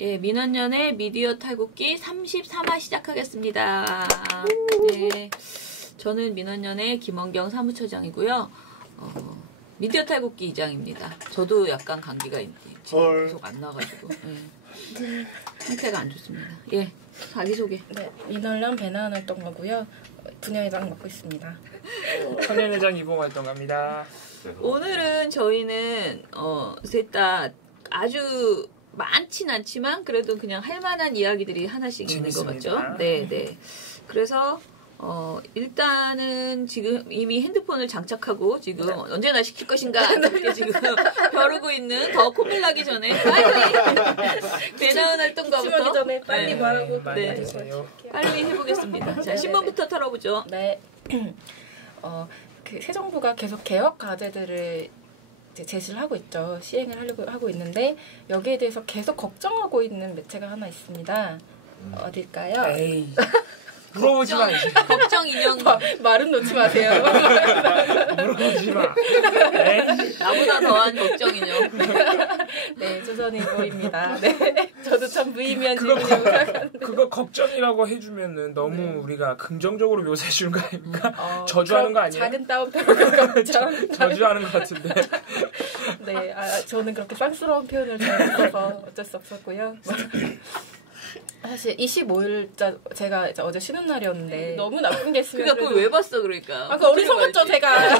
예, 민원연의 미디어 탈곡기 33화 시작하겠습니다. 예, 저는 민원연의 김원경 사무처장이고요. 미디어 탈곡기 이장입니다. 저도 약간 감기가 지금 계속 안 나가지고 상태가 안 좋습니다. 예, 자기소개. 네, 민원연 배나은 활동가고요. 분야회장 맡고 있습니다. 청년회장 이봉 활동가입니다. 오늘은 저희는 셋 다 아주 많진 않지만 그래도 그냥 할 만한 이야기들이 하나씩 재밌습니다. 있는 것 같죠. 네, 네. 그래서 일단은 지금 이미 핸드폰을 장착하고 지금 언제나 시킬 것인가 이렇게 지금 벼르고 있는 더 콧물 나기 전에 빨리 배나은 활동가부터 전에 빨리 말하고 네. 빨리 해보겠습니다. 자, 신문부터 털어보죠. 네. 그 새 정부가 계속 개혁 과제들을 제시를 하고 있죠. 시행을 하려고 하고 있는데 여기에 대해서 계속 걱정하고 있는 매체가 하나 있습니다. 어딜까요? 에이, 물어보지 마. 걱정 인형. 말은 놓지 마세요. 물어보지 마. 에이. 나보다 더한 걱정 인형. 네, 조선일보입니다. 네, 저도 참 무의미한 질문이라고 그거 걱정이라고 해주면은 너무 우리가 긍정적으로 묘사해 주는 거 아닙니까? 저주하는 거 아니에요? 작은 따옴표가 걱정. 저주하는 것 같은데. 네, 저는 그렇게 쌍스러운 표현을 잘 써서 어쩔 수 없었고요. 사실 25일자 제가 이제 어제 쉬는 날이었는데 너무 나쁜 게 있으면 그러니까 그걸 왜 봤어 그러니까. 그 어리석었죠 제가.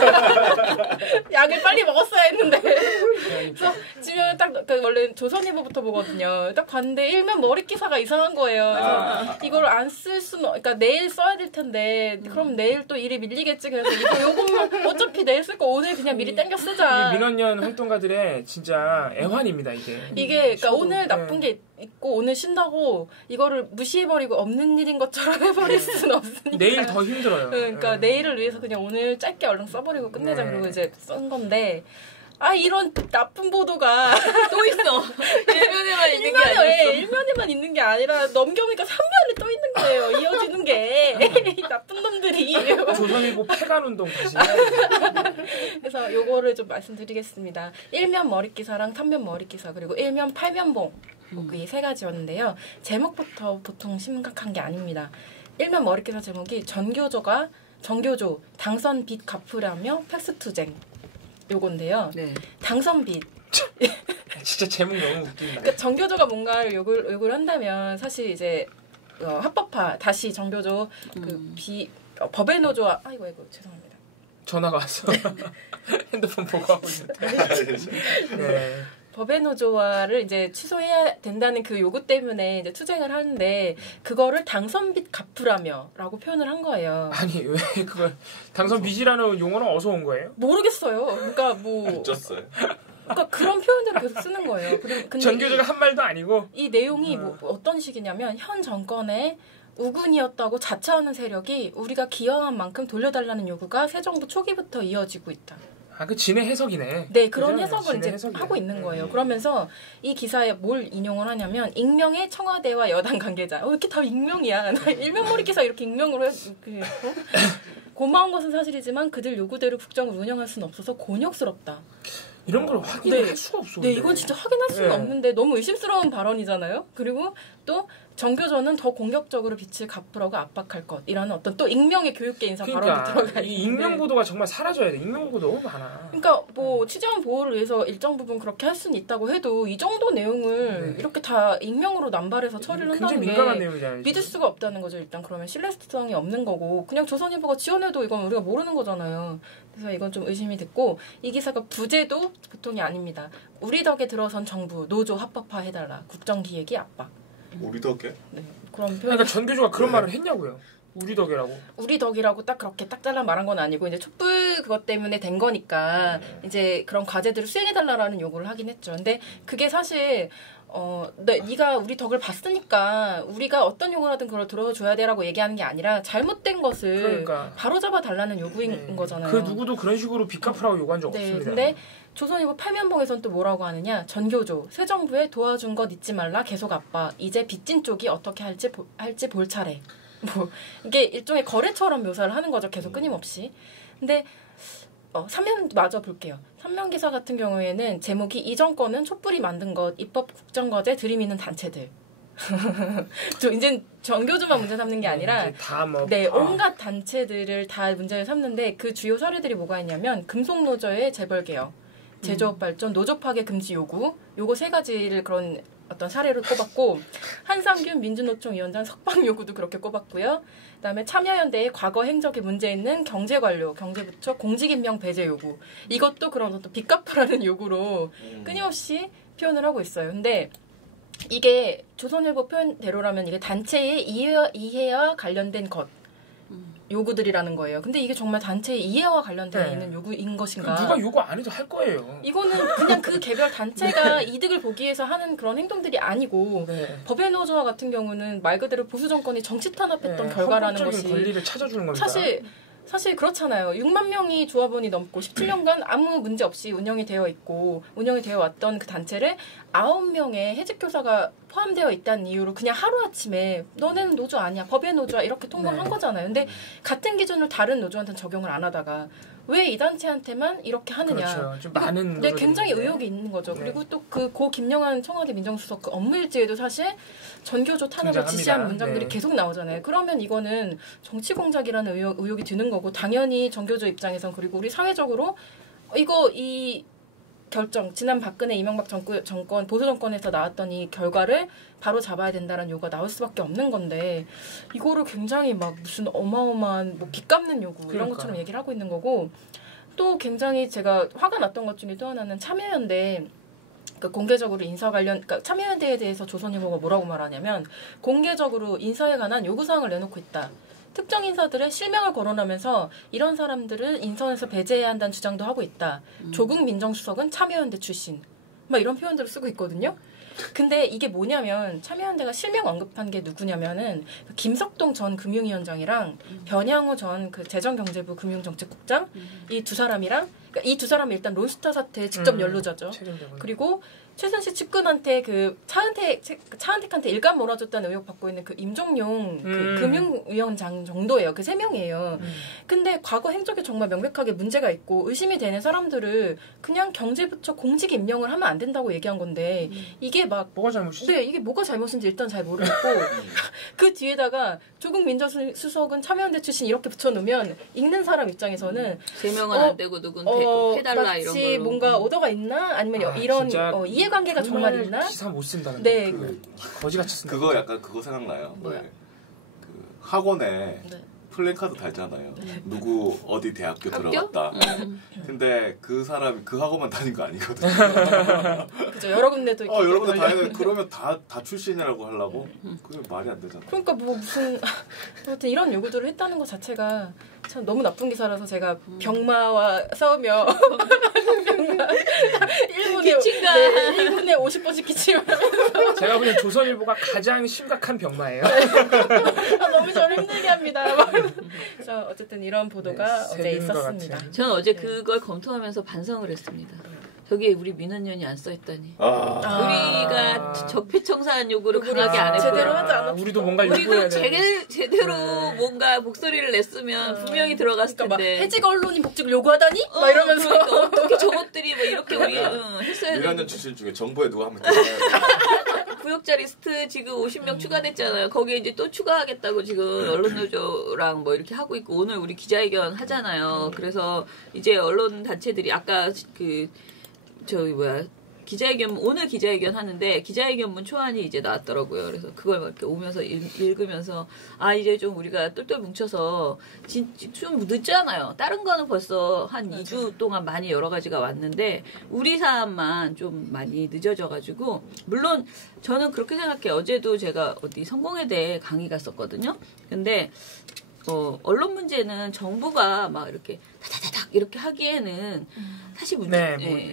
약을 빨리 먹었어야 했는데. 그래서 지금 딱 원래 조선일보부터 보거든요. 딱 봤는데 일면 머리 기사가 이상한 거예요. 그래서 이걸 안 쓸 수는 그러니까 내일 써야 될 텐데 그럼 내일 또 일이 밀리겠지. 그래서 요것만 어차피 내일 쓸 거 오늘 그냥 미리 땡겨 쓰자. 민원연 활동가들의 진짜 애환입니다 이게. 그러니까 오늘 나쁜 게 있고 오늘 쉰다고 이거를 무시해버리고 없는 일인 것처럼 해버릴 수는 없으니까 내일 더 힘들어요. 그러니까 내일을 위해서 그냥 오늘 짧게 얼른 써버리고 끝내자. 그러고 이제 쓴 건데 이런 나쁜 보도가 또 있어. 일면에만 있는 게 아니었어. 일면에만 있는 게 아니라 넘겨보니까 3면에 또 있는 거예요. 이어지는 게 나쁜 놈들이. 조선일보 폐간운동 다시. 그래서 요거를 좀 말씀드리겠습니다. 일면 머릿기사랑 3면 머릿기사 그리고 일면 8면봉 이 세 가지였는데요. 제목부터 보통 심각한 게 아닙니다. 일면 머릿기사 제목이 정교조 당선 빚 갚으라며 팩스투쟁 요건데요. 네. 당선 빚. 진짜 제목 너무 웃긴다. 그러니까 정교조가 뭔가를 요구를 한다면 사실 이제 합법화 다시 정교조 법의 노조와 아이고 죄송합니다. 전화가 왔어. 핸드폰 보고 하고 있는데. 네. 법의 노조화를 이제 취소해야 된다는 그 요구 때문에 이제 투쟁을 하는데 그거를 당선빚 갚으라며라고 표현을 한 거예요. 아니 왜 그걸 당선 빚이라는 용어는 어디서 온 거예요? 모르겠어요. 그러니까 미쳤어요. 그러니까 그런 표현들을 계속 쓰는 거예요. 근데 전교조가 한 말도 아니고 이 내용이 어떤 식이냐면 현 정권의 우군이었다고 자처하는 세력이 우리가 기여한 만큼 돌려달라는 요구가 새 정부 초기부터 이어지고 있다. 그 진의 해석이네. 네, 그런 그죠? 해석을 이제 해석이네. 하고 있는 거예요. 그러면서 이 기사에 뭘 인용을 하냐면 익명의 청와대와 여당 관계자. 왜 이렇게 다 익명이야. 나 일면머리 기사 이렇게 익명으로 해. 고마운 것은 사실이지만 그들 요구대로 국정을 운영할 수는 없어서 곤욕스럽다. 이런 걸 확인할 수가 없어. 네, 이건 진짜 확인할 수는 없는데 너무 의심스러운 발언이잖아요. 그리고 또 정교조는 더 공격적으로 빚을 갚으라고 압박할 것이라는 어떤 또 익명의 교육계 인사 발언이 들어가 있는데 이 익명 보도가 정말 사라져야 돼. 익명 보도 너무 많아. 그러니까 취재원 보호를 위해서 일정 부분 그렇게 할 수는 있다고 해도 이 정도 내용을 이렇게 다 익명으로 남발해서 처리를 한다는 굉장히 게 민감한 내용이잖아요. 믿을 수가 없다는 거죠. 일단 그러면 신뢰성이 없는 거고 그냥 조선일보가 지원해도 이건 우리가 모르는 거잖아요. 그래서 이건 좀 의심이 됐고 이 기사가 부제도 보통이 아닙니다. 우리 덕에 들어선 정부 노조 합법화 해달라. 국정기획이 압박. 우리 덕에? 네, 그런 표현. 그러니까 전교조가 그런 말을 했냐고요. 우리 덕이라고. 우리 덕이라고 딱 그렇게 딱 잘라 말한 건 아니고 이제 촛불 그것 때문에 된 거니까 이제 그런 과제들을 수행해달라는 요구를 하긴 했죠. 근데 그게 사실 네가 우리 덕을 봤으니까 우리가 어떤 요구를 하든 그걸 들어줘야 돼라고 얘기하는 게 아니라 잘못된 것을 바로잡아 달라는 요구인 거잖아요. 그 누구도 그런 식으로 빚 갚으라고 요구한 적 없습니다. 근데 조선일보 8면봉에서는 또 뭐라고 하느냐. 전교조, 새 정부에 도와준 것 잊지 말라 계속 압박. 이제 빚진 쪽이 어떻게 할지 볼 차례. 이게 일종의 거래처럼 묘사를 하는 거죠. 계속 끊임없이. 근데 3면 마저 볼게요. 3면 기사 같은 경우에는 제목이 이 정권은 촛불이 만든 것, 입법 국정과제 들이미는 단체들. 저 이제 정교조만 문제 삼는 게 아니라 온갖 단체들을 다 문제를 삼는데 그 주요 사례들이 뭐가 있냐면 금속노조의 재벌 개혁, 제조업 발전, 노조 파괴 금지 요구, 요거 3가지를 그런 어떤 사례를 꼽았고 한상균 민주노총 위원장 석방 요구도 그렇게 꼽았고요. 그다음에 참여연대의 과거 행적에 문제 있는 경제관료, 경제부처 공직임명 배제 요구, 이것도 그런 어떤 빚 갚으라는 요구로 끊임없이 표현을 하고 있어요. 근데 이게 조선일보 표현대로라면 이게 단체의 이해와 관련된 것 요구들이라는 거예요. 근데 이게 정말 단체의 이해와 관련되어 있는 요구인 것인가? 누가 요구 안 해도 할 거예요. 이거는 그냥 그 개별 단체가 이득을 보기 위해서 하는 그런 행동들이 아니고 법의 노조와 같은 경우는 말 그대로 보수 정권이 정치 탄압했던 결과라는 것이 권리를 찾아주는 겁니다. 사실 그렇잖아요. 6만 명이 조합원이 넘고 17년간 아무 문제 없이 운영이 되어 왔던 그 단체를 9명의 해직교사가 포함되어 있다는 이유로 그냥 하루아침에 너네는 노조 아니야, 법의 노조야 이렇게 통보를 한 거잖아요. 근데 같은 기준을 다른 노조한테는 적용을 안 하다가 왜 이 단체한테만 이렇게 하느냐. 그렇죠. 좀 많은 굉장히 의혹이 있는 거죠. 그리고 또 그 고 김영한 청와대 민정수석 그 업무일지에도 사실 전교조 탄압을 지시한 문장들이 계속 나오잖아요. 그러면 이거는 정치 공작이라는 의혹이 드는 거고 당연히 전교조 입장에선 그리고 우리 사회적으로 이 결정, 지난 박근혜 이명박 정권 보수 정권에서 나왔던 이 결과를 바로 잡아야 된다는 요구가 나올 수밖에 없는 건데 이거를 굉장히 막 무슨 어마어마한 빚 갚는 요구 이런 것처럼 얘기를 하고 있는 거고 또 굉장히 제가 화가 났던 것 중에 또 하나는 참여연대 공개적으로 인사 관련 참여연대에 대해서 조선일보가 뭐라고 말하냐면 공개적으로 인사에 관한 요구사항을 내놓고 있다. 특정 인사들의 실명을 거론하면서 이런 사람들을 인선에서 배제해야 한다는 주장도 하고 있다. 조국 민정수석은 참여연대 출신. 막 이런 표현들을 쓰고 있거든요. 근데 이게 뭐냐면 참여연대가 실명 언급한 게 누구냐면은 김석동 전 금융위원장이랑 변양호 전 그 재정경제부 금융정책국장 이 두 사람이랑 이 두 사람이 일단 론스타 사태에 직접 연루자죠. 그리고 최순실 측근한테 그 차은택한테 일감 몰아줬다는 의혹 받고 있는 그 임종용 그 금융위원장 정도예요. 그 3명이에요. 근데 과거 행적에 정말 명백하게 문제가 있고 의심이 되는 사람들을 그냥 경제부처 공직 임명을 하면 안 된다고 얘기한 건데 이게 막 뭐가 잘못이지? 네, 이게 뭐가 잘못인지 일단 잘 모르겠고 그 뒤에다가 조국 민정수석은 참여연대 출신 이렇게 붙여놓으면 읽는 사람 입장에서는 3명은 안 되고 누군 해달라 이런 걸로 뭔가 오더가 있나 아니면 이런 이해관계가 정말 있나? 기사 못 쓴다는 네. 거지같이 쓴다. 그거 약간 그거 생각나요. 뭐야? 그 학원에 플랜카드 달잖아요. 누구 어디 대학교 들어갔다. 근데 그 사람이 그 학원만 다닌 거 아니거든요. 그죠. 여러 군데도 있고. 여러 군데 다니는 그러면 다 출신이라고 하려고? 그게 말이 안 되잖아. 그러니까 뭐 무슨 아무튼 이런 요구들을 했다는 것 자체가 참 너무 나쁜 기사라서 제가 병마와 싸우며 1분에 50번씩 기침을 하면서 제가 보기엔 조선일보가 가장 심각한 병마예요. 너무 저를 힘들게 합니다. 그래서 어쨌든 이런 보도가 어제 있었습니다. 저는 어제 그걸 검토하면서 반성을 했습니다. 저기 우리 민원연이 안 써있다니. 우리가 적폐청산 요구를 강하게 안 했고요. 제대로 하지 않았어. 우리도 뭔가 요구해야 돼. 제대로 뭔가 목소리를 냈으면 분명히 들어갔을 텐데. 그러니까 해직 언론인 복직을 요구하다니? 막 이러면서 그러니까 어떻게 저것들이 뭐 이렇게 우리 했어야 돼. 민원연 출신 중에 정부에 누가 한번 들어가야 구역자 리스트 지금 50명 추가됐잖아요. 거기에 이제 또 추가하겠다고 지금 언론노조랑 뭐 이렇게 하고 있고 오늘 우리 기자회견 하잖아요. 그래서 이제 언론 단체들이 아까 오늘 기자회견 하는데 기자회견문 초안이 이제 나왔더라고요. 그래서 그걸 이렇게 오면서 읽으면서 이제 좀 우리가 똘똘 뭉쳐서 좀 늦잖아요. 다른 거는 벌써 한 2주 동안 많이 여러 가지가 왔는데 우리 사안만 좀 많이 늦어져가지고 물론 저는 그렇게 생각해요. 어제도 제가 어디 성공에 대해 강의 갔었거든요. 근데 언론 문제는 정부가 막 이렇게 다다다닥 이렇게 하기에는 사실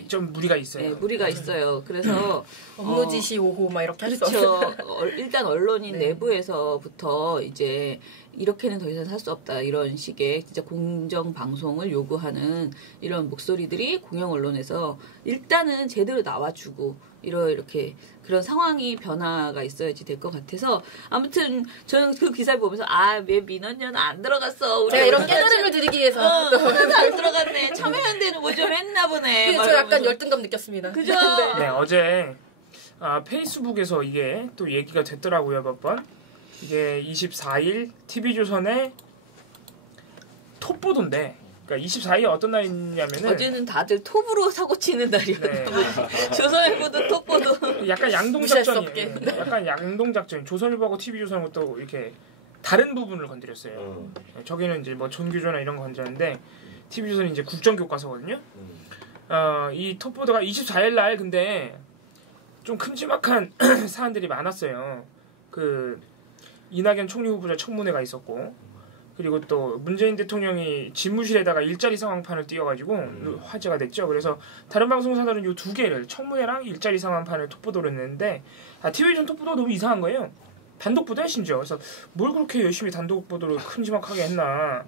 좀 무리가 있어요. 네, 무리가 있어요. 그래서 업무 지시 5호 막 이렇게 할 수 없어요. 일단 언론인 내부에서부터 이제 이렇게는 더 이상 살 수 없다 이런 식의 진짜 공정 방송을 요구하는 이런 목소리들이 공영 언론에서 일단은 제대로 나와주고 이렇게 그런 상황이 변화가 있어야지 될 것 같아서 아무튼 저는 그 기사를 보면서 왜 민원연은 안 들어갔어. 제가 이런 깨달음을 드리기 위해서 안 들어갔네. 참여연대는 뭐 좀 했나 보네. 저 약간 열등감 느꼈습니다. 그죠? 네, 어제 페이스북에서 이게 또 얘기가 됐더라고요, 몇 번. 이게 24일 TV조선의 톱보도인데, 그러니까 24일 어떤 날이냐면은 어제는 다들 톱으로 사고 치는 날이었나 보지. 조선일보도 톱보도. 약간 양동작전이에요. 약간 양동작전. 조선일보하고 TV조선하고 또 이렇게 다른 부분을 건드렸어요. 저기는 이제 뭐 전교조나 이런 거 건드렸는데 TV조선이 이제 국정교과서거든요. 이 톱보도가 24일 날 근데 좀 큼지막한 사안들이 많았어요. 그 이낙연 총리 후보자 청문회가 있었고, 그리고 또 문재인 대통령이 집무실에다가 일자리 상황판을 띄워가지고 화제가 됐죠. 그래서 다른 방송사들은 이 두 개를, 청문회랑 일자리 상황판을 톱보도를 했는데 TV조선 톱보도가 너무 이상한 거예요. 단독 보도야 심지어. 그래서 뭘 그렇게 열심히 단독 보도를 큼지막하게 했나.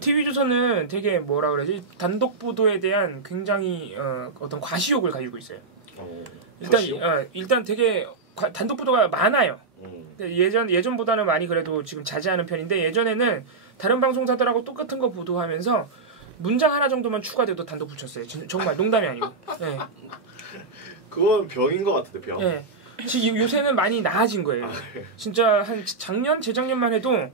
TV조선은 되게 뭐라 그러지, 단독 보도에 대한 굉장히 어떤 과시욕을 가지고 있어요. 일단 되게 단독 보도가 많아요. 예전보다는 많이 그래도 지금 자제하는 편인데, 예전에는 다른 방송사들하고 똑같은 거 보도하면서 문장 하나 정도만 추가돼도 단독 붙였어요. 정말 농담이 아니고. 네. 그건 병인 것 같은데, 병. 네. 지금 요새는 많이 나아진 거예요. 진짜 한 작년, 재작년만 해도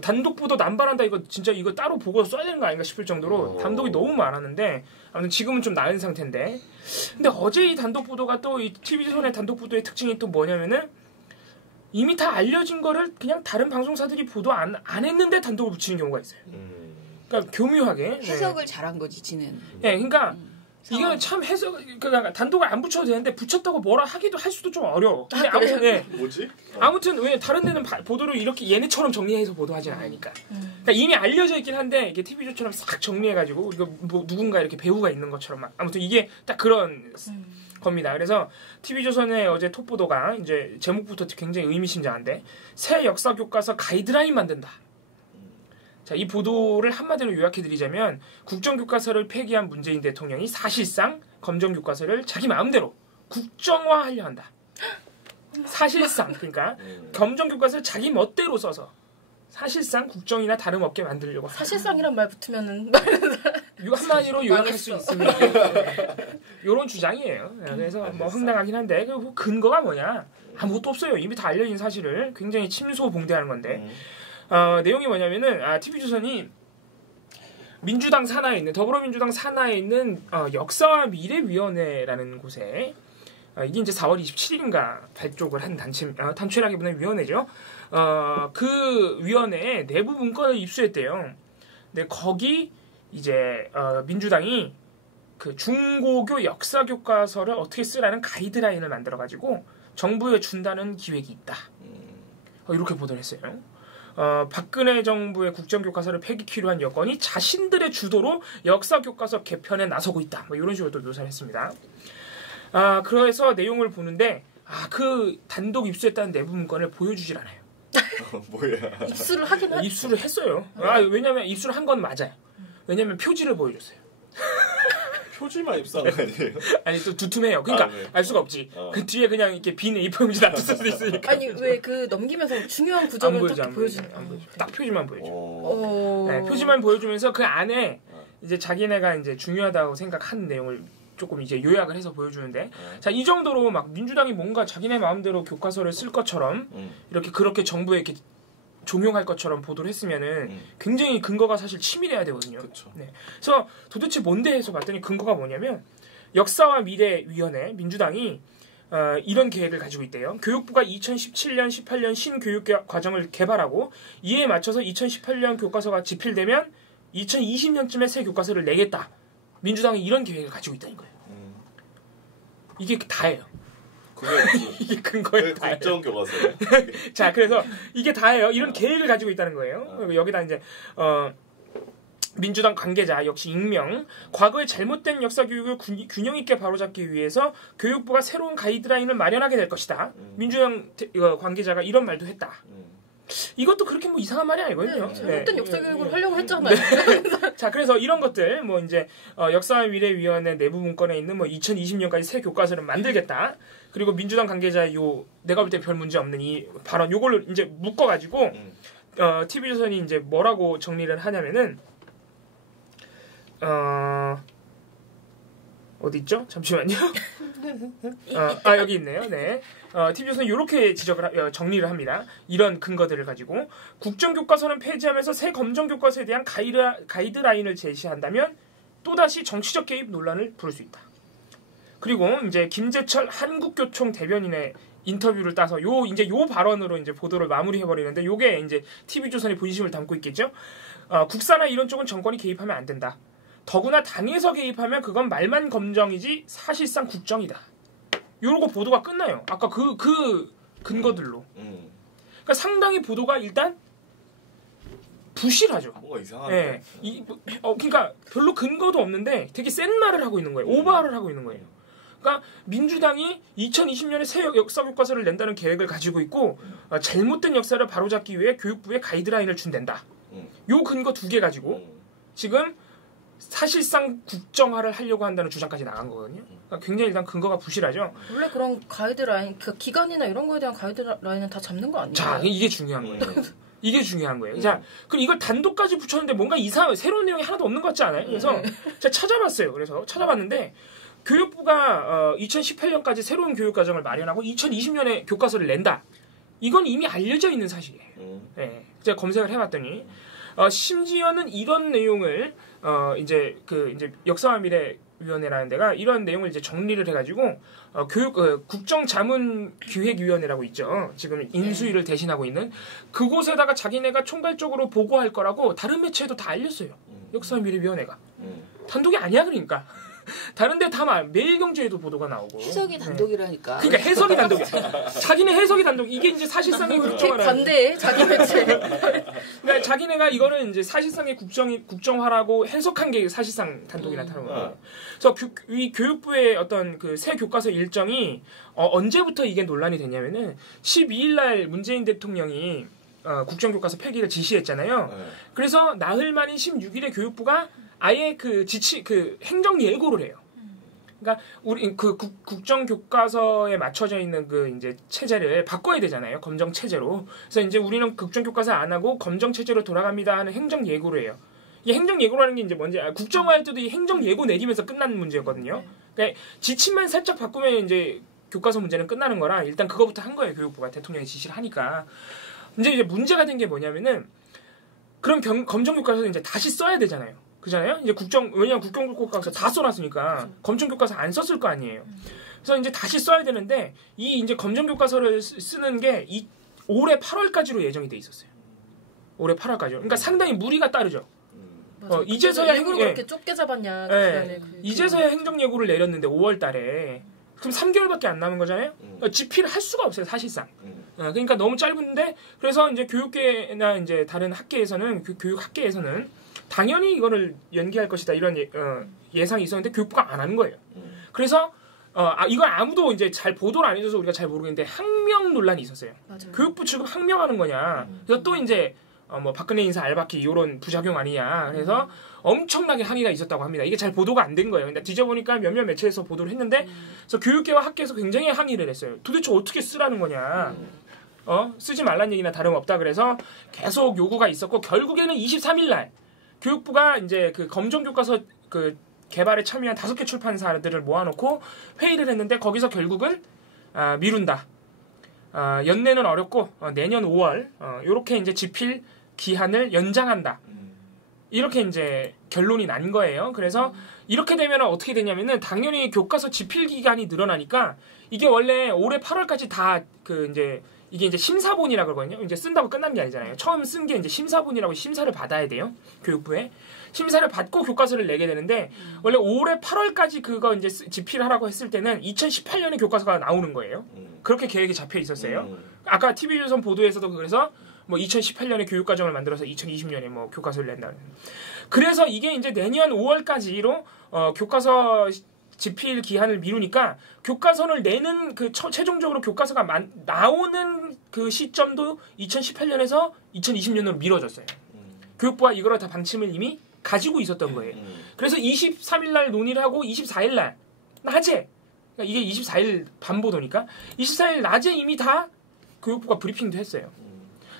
단독 보도 남발한다, 이거 진짜 이거 따로 보고 써야 되는 거 아닌가 싶을 정도로 단독이 너무 많았는데, 아무튼 지금은 좀 나은 상태인데, 근데 어제 이 단독 보도가 또 이 TV조선의 단독 보도의 특징이 또 뭐냐면은 이미 다 알려진 거를 그냥 다른 방송사들이 보도 안 했는데 단독을 붙이는 경우가 있어요. 그러니까 교묘하게 해석을 잘한 거지, 지는. 네, 그러니까 이거 참 그러니까 단독을 안 붙여도 되는데 붙였다고 뭐라 하기도 할 수도 좀 어려워. 근데 아무튼 뭐지? 아무튼 왜 다른 데는 보도를 이렇게 얘네처럼 정리해서 보도하진 않으니까. 그러니까 이미 알려져 있긴 한데 이게 TV조처럼 싹 정리해가지고 이거 뭐 누군가 이렇게 배우가 있는 것처럼 아무튼 이게 딱 그런 겁니다. 그래서 TV조선의 어제 톱보도가 이제 제목부터 굉장히 의미심장한데, 새 역사 교과서 가이드라인 만든다. 자, 이 보도를 한마디로 요약해드리자면, 국정교과서를 폐기한 문재인 대통령이 사실상 검정교과서를 자기 마음대로 국정화하려 한다. 사실상, 그러니까 검정교과서를 자기 멋대로 써서 사실상 국정이나 다름없게 만들려고 한다. 사실상이란 말 붙으면은 한마디로 요약할 수 있습니다. 이런 주장이에요. 그래서 뭐 황당하긴 한데, 그 근거가 뭐냐? 아무것도 없어요. 이미 다 알려진 사실을 굉장히 침소봉대하는 건데, 내용이 뭐냐면은 TV조선이 민주당 산하에 있는, 더불어민주당 산하에 있는 역사와 미래위원회라는 곳에, 이게 이제 4월 27일인가 발족을 한 단체라기보다는 위원회죠. 그 위원회에 내부 문건을 입수했대요. 근데 거기 이제 민주당이 그 중고교 역사 교과서를 어떻게 쓰라는 가이드라인을 만들어가지고 정부에 준다는 기획이 있다. 이렇게 보도를 했어요. 박근혜 정부의 국정교과서를 폐기키로 한 여건이 자신들의 주도로 역사교과서 개편에 나서고 있다. 뭐 이런 식으로 또 묘사를 했습니다. 그래서 내용을 보는데 그 단독 입수했다는 내부 문건을 보여주질 않아요. 뭐야? 입수를 하긴 하죠. 입수를 했어요. 왜냐면 입수를 한 건 맞아요. 왜냐면 표지를 보여줬어요. 표지만 입수한 거 아니에요? 아니 또 두툼해요. 그러니까 네. 알 수가 없지. 그 뒤에 그냥 이렇게 빈 A4 용지 놔둘 수도 있으니까. 아니 왜 그 넘기면서 중요한 구절을 딱 보여주는? 딱 표지만 보여줘. 네, 표지만 보여주면서 그 안에 이제 자기네가 이제 중요하다고 생각하는 내용을 조금 이제 요약을 해서 보여주는데, 자, 이 정도로 막 민주당이 뭔가 자기네 마음대로 교과서를 쓸 것처럼 이렇게 그렇게 정부에 이렇게 종용할 것처럼 보도를 했으면은 굉장히 근거가 사실 치밀해야 되거든요. 네. 그래서 도대체 뭔데 해서 봤더니 근거가 뭐냐면, 역사와 미래위원회 민주당이 이런 계획을 가지고 있대요. 교육부가 2017년, 18년 신교육 과정을 개발하고 이에 맞춰서 2018년 교과서가 집필되면 2020년쯤에 새 교과서를 내겠다. 민주당이 이런 계획을 가지고 있다는 거예요. 이게 다예요. 이게 근거에 다예요. 국정교과서예요. 자, 그래서 이게 다예요. 이런 계획을 가지고 있다는 거예요. 여기다 이제 민주당 관계자 역시 익명, 과거의 잘못된 역사 교육을 균형 있게 바로잡기 위해서 교육부가 새로운 가이드라인을 마련하게 될 것이다. 민주당 관계자가 이런 말도 했다. 이것도 그렇게 뭐 이상한 말이 아니거든요. 네, 잘못된 역사 교육을 하려고 했잖아요. 자, 그래서 이런 것들 뭐 이제 역사와 미래위원회 내부 문건에 있는 뭐 2020년까지 새 교과서를 만들겠다. 그리고 민주당 관계자의 요 내가 볼 때 별 문제 없는 이 발언 요걸로 이제 묶어가지고 TV조선이 이제 뭐라고 정리를 하냐면은 어디 있죠? 잠시만요. 여기 있네요. 네. TV조선이 이렇게 정리를 합니다. 이런 근거들을 가지고 국정교과서는 폐지하면서 새 검정교과서에 대한 가이드라인을 제시한다면 또다시 정치적 개입 논란을 부를 수 있다. 그리고 이제 김재철 한국교총 대변인의 인터뷰를 따서 요 발언으로 이제 보도를 마무리해 버리는데 요게 이제 TV조선의 본심을 담고 있겠죠. 국사나 이런 쪽은 정권이 개입하면 안 된다. 더구나 당에서 개입하면 그건 말만 검정이지 사실상 국정이다. 요러고 보도가 끝나요. 아까 그 근거들로. 그러니까 상당히 보도가 일단 부실하죠. 뭔가 이상한데. 네. 그러니까 별로 근거도 없는데 되게 센 말을 하고 있는 거예요. 오버를 하고 있는 거예요. 그러니까 민주당이 2020년에 새 역사 교과서를 낸다는 계획을 가지고 있고 잘못된 역사를 바로잡기 위해 교육부에 가이드라인을 준댄다. 요 근거 2개 가지고 지금 사실상 국정화를 하려고 한다는 주장까지 나간 거거든요. 그러니까 굉장히 일단 근거가 부실하죠. 원래 그런 가이드라인, 그 기간이나 이런 거에 대한 가이드라인은 다 잡는 거 아니에요? 자, 이게 중요한 거예요. 이게 중요한 거예요. 자, 그럼 이걸 단독까지 붙였는데 뭔가 새로운 내용이 하나도 없는 것 같지 않아요? 그래서 제가 찾아봤어요. 그래서 찾아봤는데 교육부가 2018년까지 새로운 교육과정을 마련하고 2020년에 교과서를 낸다. 이건 이미 알려져 있는 사실이에요. 네, 제가 검색을 해봤더니 심지어는 이런 내용을 이제 역사와 미래위원회라는 데가 이런 내용을 이제 정리를 해가지고 국정자문기획위원회라고 있죠. 지금 인수위를 대신하고 있는 그곳에다가 자기네가 총괄적으로 보고할 거라고 다른 매체에도 다 알렸어요. 역사와 미래위원회가 단독이 아니야 그러니까. 다른데 다 매일경제에도 보도가 나오고 해석이 단독이라니까. 그러니까 해석이 단독이야. 자기네 해석이 단독. 이게 이제 사실상의 국정화라. 반대해 자기 매체. 그러니까 자기네가 이거는 이제 사실상의 국정화라고 해석한 게 사실상 단독이 나타나는 거예요. 그래서 이 교육부의 어떤 그 새 교과서 일정이 언제부터 이게 논란이 됐냐면은 12일 날 문재인 대통령이 국정교과서 폐기를 지시했잖아요. 그래서 나흘 만인 16일에 교육부가 아예 그 행정 예고를 해요. 그러니까 우리 그 국정 교과서에 맞춰져 있는 그 이제 체제를 바꿔야 되잖아요. 검정 체제로. 그래서 이제 우리는 국정 교과서 안 하고 검정 체제로 돌아갑니다 하는 행정 예고를 해요. 이 행정 예고라는 게 이제 뭔지 국정화할 때도 이 행정 예고 내리면서 끝난 문제였거든요. 그러니까 지침만 살짝 바꾸면 이제 교과서 문제는 끝나는 거라 일단 그거부터 한 거예요. 교육부가 대통령이 지시를 하니까. 이제 문제가 된 게 뭐냐면은 그럼 검정 교과서 이제 다시 써야 되잖아요. 그잖아요. 이제 왜냐면 국정교과서 다 써놨으니까 검정교과서 안 썼을 거 아니에요. 그래서 이제 다시 써야 되는데 이 이제 검정교과서를 쓰는 게 올해 8월까지로 예정이 돼 있었어요. 올해 8월까지요. 그러니까 상당히 무리가 따르죠. 이제서야 일부러 그렇게 좁게 잡았냐. 이제서야 행정 예고를 내렸는데 5월달에 그럼 3개월밖에 안 남은 거잖아요. 집필을 할 수가 없어요, 사실상. 그러니까 너무 짧은데 그래서 이제 교육계나 이제 다른 학계에서는 교육학계에서는 당연히 이거를 연기할 것이다 이런 예상이 있었는데 교육부가 안 하는 거예요. 그래서 이걸 아무도 이제 잘 보도를 안 해줘서 우리가 잘 모르겠는데 항명 논란이 있었어요. 맞아요. 교육부 지금 항명하는 거냐. 그래서 또 이제 뭐 박근혜 인사 알박기 이런 부작용 아니냐. 그래서 엄청나게 항의가 있었다고 합니다. 이게 잘 보도가 안 된 거예요. 근데 뒤져보니까 몇몇 매체에서 보도를 했는데 그래서 교육계와 학계에서 굉장히 항의를 했어요. 도대체 어떻게 쓰라는 거냐. 쓰지 말란 얘기나 다름없다. 그래서 계속 요구가 있었고 결국에는 23일 날 교육부가 이제 그 검정교과서 그 개발에 참여한 5개 출판사들을 모아놓고 회의를 했는데 거기서 결국은 미룬다. 연내는 어렵고 내년 5월 요렇게 이제 집필 기한을 연장한다. 이렇게 이제 결론이 난 거예요. 그래서 이렇게 되면 어떻게 되냐면은 당연히 교과서 집필 기간이 늘어나니까 이게 원래 올해 8월까지 다 이게 이제 심사본이라 그러거든요. 이제 쓴다고 끝난 게 아니잖아요. 처음 쓴 게 이제 심사본이라고 심사를 받아야 돼요. 교육부에. 심사를 받고 교과서를 내게 되는데 원래 올해 8월까지 그거 이제 집필하라고 했을 때는 2018년에 교과서가 나오는 거예요. 그렇게 계획이 잡혀 있었어요. 아까 TV조선 보도에서도 그래서 뭐 2018년에 교육과정을 만들어서 2020년에 뭐 교과서를 낸다. 그래서 이게 이제 내년 5월까지로 교과서 집필 기한을 미루니까 교과서를 내는 그 최종적으로 교과서가 나오는 그 시점도 2018년에서 2020년으로 미뤄졌어요. 교육부가 이거를 다 방침을 이미 가지고 있었던 거예요. 그래서 23일 날 논의를 하고 24일 날 낮에, 그러니까 이게 24일 밤 보도니까 24일 낮에 이미 다 교육부가 브리핑도 했어요.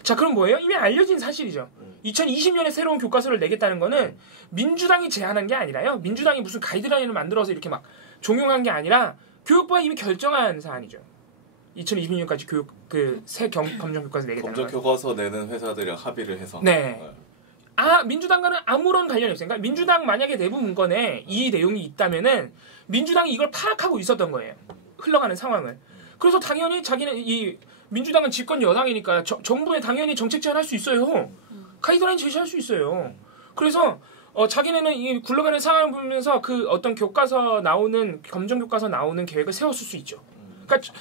자, 그럼 뭐예요? 이미 알려진 사실이죠. 2020년에 새로운 교과서를 내겠다는 거는 민주당이 제안한 게 아니라요. 민주당이 무슨 가이드라인을 만들어서 이렇게 막 종용한 게 아니라 교육부가 이미 결정한 사안이죠. 2020년까지 새 검정 교과서 내겠다는 검정 교과서 내는 회사들이랑 합의를 해서. 네. 민주당과는 아무런 관련이 없어요. 그러니까 민주당 만약에 내부 문건에 이 내용이 있다면은 민주당이 이걸 파악하고 있었던 거예요. 흘러가는 상황을. 그래서 당연히 민주당은 집권 여당이니까 정부에 당연히 정책 제안할 수 있어요. 가이드라인 제시할 수 있어요. 그래서 자기네는 이 굴러가는 상황을 보면서 그 어떤 검정 교과서 나오는 계획을 세웠을 수 있죠. 그러니까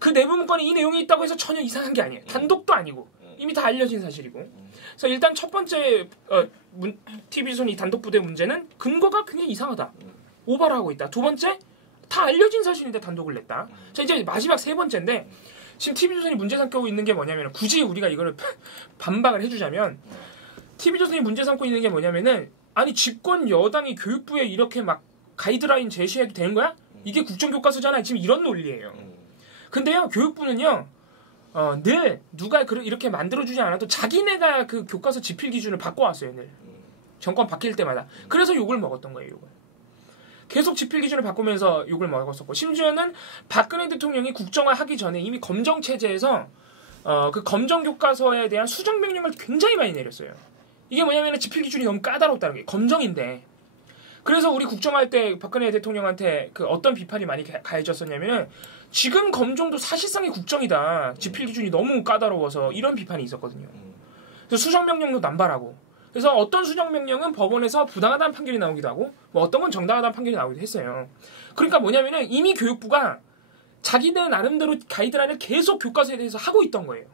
그 내부 문건에 이 내용이 있다고 해서 전혀 이상한 게 아니에요. 단독도 아니고 이미 다 알려진 사실이고. 그래서 일단 첫 번째 TV조선 이 단독 부대 문제는 근거가 굉장히 이상하다. 오바를 하고 있다. 두 번째, 다 알려진 사실인데 단독을 냈다. 자, 이제 마지막 세 번째인데 지금 TV조선이 문제 삼고 있는 게 뭐냐면, 굳이 우리가 이거를 반박을 해주자면, TV조선이 문제 삼고 있는 게 뭐냐면은, 아니 집권 여당이 교육부에 이렇게 막 가이드라인 제시해도 되는 거야? 이게 국정교과서잖아. 지금 이런 논리예요. 근데요, 교육부는요, 늘 누가 이렇게 만들어주지 않아도 자기네가 그 교과서 집필 기준을 바꿔왔어요. 늘 정권 바뀔 때마다. 그래서 욕을 먹었던 거예요. 욕을. 계속 집필 기준을 바꾸면서 욕을 먹었었고, 심지어는 박근혜 대통령이 국정화하기 전에 이미 검정 체제에서 그 검정 교과서에 대한 수정 명령을 굉장히 많이 내렸어요. 이게 뭐냐면 집필 기준이 너무 까다롭다는 게, 검정인데. 그래서 우리 국정화할 때 박근혜 대통령한테 그 어떤 비판이 많이 가해졌었냐면은, 지금 검정도 사실상의 국정이다. 집필 기준이 너무 까다로워서, 이런 비판이 있었거든요. 그래서 수정 명령도 남발하고. 그래서 어떤 수정 명령은 법원에서 부당하다는 판결이 나오기도 하고, 뭐 어떤 건 정당하다는 판결이 나오기도 했어요. 그러니까 뭐냐면은 이미 교육부가 자기들 나름대로 가이드라인을 계속 교과서에 대해서 하고 있던 거예요.